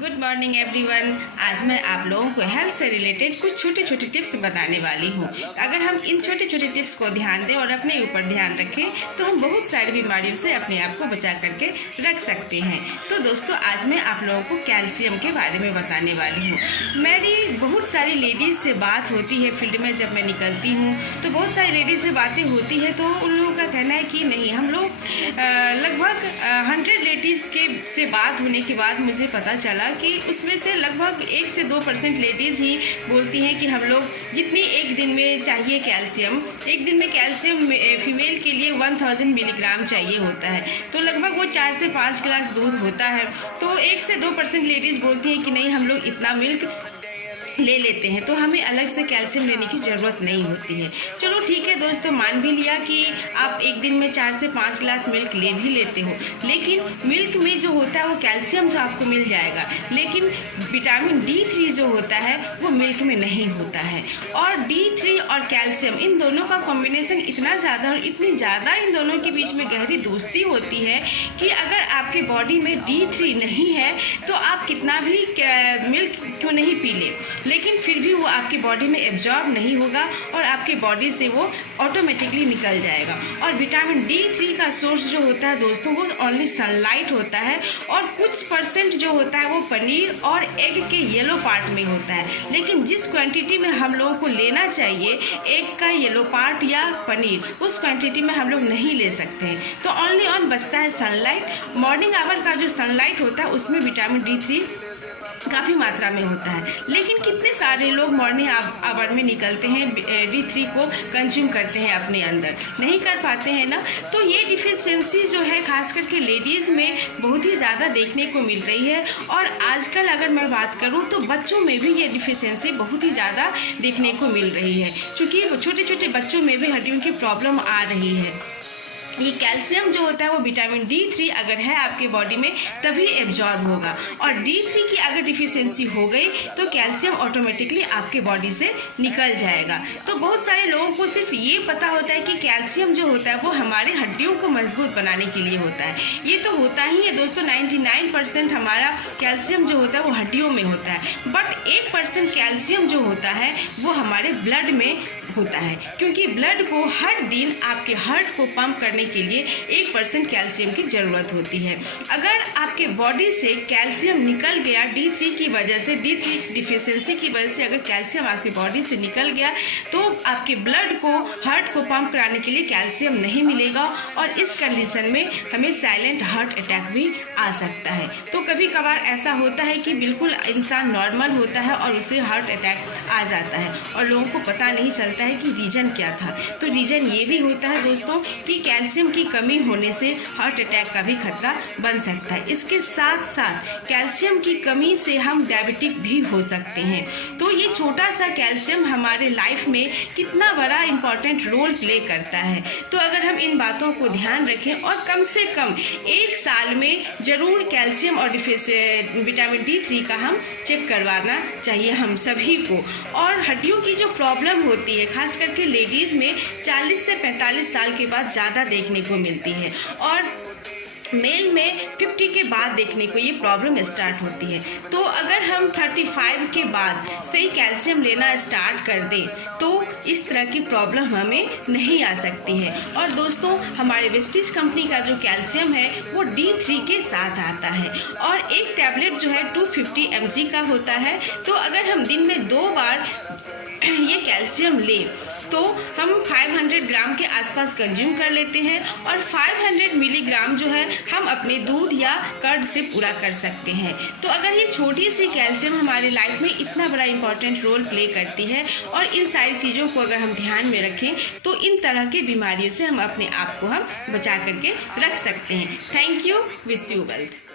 Good morning everyone. आज मैं आप लोगों को हेल्थ से रिलेटेड कुछ छोटे छोटे टिप्स बताने वाली हूँ। अगर हम इन छोटे छोटे टिप्स को ध्यान दें और अपने ऊपर ध्यान रखें तो हम बहुत सारी बीमारियों से अपने आप को बचा करके रख सकते हैं। तो दोस्तों, आज मैं आप लोगों को कैल्शियम के बारे में बताने वाली हूँ। मेरी बहुत सारी लेडीज़ से बात होती है फील्ड में, जब मैं निकलती हूँ तो बहुत सारी लेडीज़ से बातें होती है, तो उन लोगों का कहना है कि नहीं, हम लोग लगभग 100 लेडीज़ के से बात होने के बाद मुझे पता चला कि उसमें से लगभग 1 से 2% लेडीज़ ही बोलती हैं कि हम लोग जितनी एक दिन में चाहिए कैल्शियम, एक दिन में कैल्शियम फीमेल के लिए 1000 मिलीग्राम चाहिए होता है, तो लगभग वो 4 से 5 गिलास दूध होता है। तो 1 से 2% लेडीज़ बोलती हैं कि नहीं, हम लोग इतना मिल्क ले लेते हैं, तो हमें अलग से कैल्शियम लेने की ज़रूरत नहीं होती है। चलो ठीक है दोस्तों, मान भी लिया कि आप एक दिन में 4 से 5 गिलास मिल्क ले भी लेते हो, लेकिन मिल्क में जो होता है वो कैल्शियम तो आपको मिल जाएगा, लेकिन विटामिन D3 जो होता है वो मिल्क में नहीं होता है। और D3 और कैल्शियम, इन दोनों का कॉम्बिनेशन इतना ज़्यादा और इतनी ज़्यादा इन दोनों के बीच में गहरी दोस्ती होती है कि अगर आपके बॉडी में D3 नहीं है तो आप कितना भी मिल्क क्यों नहीं पी ले, लेकिन फिर भी वो आपके बॉडी में एब्जॉर्ब नहीं होगा और आपके बॉडी से वो ऑटोमेटिकली निकल जाएगा। और विटामिन D3 का सोर्स जो होता है दोस्तों, वो ओनली सनलाइट होता है, और कुछ % जो होता है वो पनीर और एग के येलो पार्ट में होता है। लेकिन जिस क्वांटिटी में हम लोगों को लेना चाहिए एग का येलो पार्ट या पनीर, उस क्वांटिटी में हम लोग नहीं ले सकते हैं। तो ओनली ऑन बचता है सनलाइट। मॉर्निंग आवर का जो सनलाइट होता है उसमें विटामिन D3 काफ़ी मात्रा में होता है, लेकिन कितने सारे लोग मॉर्निंग आवर में निकलते हैं, D3 को कंज्यूम करते हैं अपने अंदर, नहीं कर पाते हैं ना। तो ये डिफिशियंसी जो है खास करके लेडीज़ में बहुत ही ज़्यादा देखने को मिल रही है। और आजकल अगर मैं बात करूँ तो बच्चों में भी ये डिफिशियंसी बहुत ही ज़्यादा देखने को मिल रही है, क्योंकि छोटे छोटे बच्चों में भी हड्डियों की प्रॉब्लम आ रही है। ये कैल्शियम जो होता है वो विटामिन D3 अगर है आपके बॉडी में तभी एब्जॉर्ब होगा, और D3 की अगर डिफिशियंसी हो गई तो कैल्शियम ऑटोमेटिकली आपके बॉडी से निकल जाएगा। तो बहुत सारे लोगों को सिर्फ ये पता होता है कि कैल्शियम जो होता है वो हमारे हड्डियों को मजबूत बनाने के लिए होता है। ये तो होता ही है दोस्तों, 99% हमारा कैल्शियम जो होता है वो हड्डियों में होता है, बट 1% कैल्शियम जो होता है वो हमारे ब्लड में होता है, क्योंकि ब्लड को हर दिन आपके हार्ट को पंप करने के लिए 1% कैल्शियम की ज़रूरत होती है। अगर आपके बॉडी से कैल्शियम निकल गया D3 की वजह से, D3 डिफिशियंसी की वजह से अगर कैल्शियम आपकी बॉडी से निकल गया तो आपके ब्लड को, हार्ट को पंप कराने के लिए कैल्शियम नहीं मिलेगा, और इस कंडीशन में हमें साइलेंट हार्ट अटैक भी आ सकता है। तो कभी कभार ऐसा होता है कि बिल्कुल इंसान नॉर्मल होता है और उसे हार्ट अटैक आ जाता है और लोगों को पता नहीं चलता है कि रीज़न क्या था। तो रीज़न ये भी होता है दोस्तों कि कैल्शियम की कमी होने से हार्ट अटैक का भी खतरा बन सकता है। इसके साथ साथ कैल्शियम की कमी से हम डायबिटिक भी हो सकते हैं। तो ये छोटा सा कैल्शियम हमारे लाइफ में कितना बड़ा इम्पॉर्टेंट रोल प्ले करता है। तो अगर हम इन बातों को ध्यान रखें और कम से कम 1 साल में ज़रूर कैल्शियम और विटामिन D3 का हम चेक करवाना चाहिए हम सभी को। और हड्डियों की जो प्रॉब्लम होती है खास करके लेडीज़ में 40 से 45 साल के बाद ज़्यादा देखने को मिलती है, और मेल में 50 के बाद देखने को ये प्रॉब्लम स्टार्ट होती है। तो अगर हम 35 के बाद सही कैल्शियम लेना स्टार्ट कर दें तो इस तरह की प्रॉब्लम हमें नहीं आ सकती है। और दोस्तों, हमारे वेस्टीज कंपनी का जो कैल्शियम है वो D3 के साथ आता है, और एक टैबलेट जो है 250 mg का होता है। तो अगर हम दिन में 2 बार ये कैल्शियम लें तो हम 500 ग्राम के आसपास कंज्यूम कर लेते हैं, और 500 मिलीग्राम जो है हम अपने दूध या कर्ड से पूरा कर सकते हैं। तो अगर ये छोटी सी कैल्शियम हमारे लाइफ में इतना बड़ा इंपॉर्टेंट रोल प्ले करती है, और इन सारी चीज़ों को अगर हम ध्यान में रखें तो इन तरह के बीमारियों से हम अपने आप को हम बचा करके रख सकते हैं। Thank you, wish you wealth.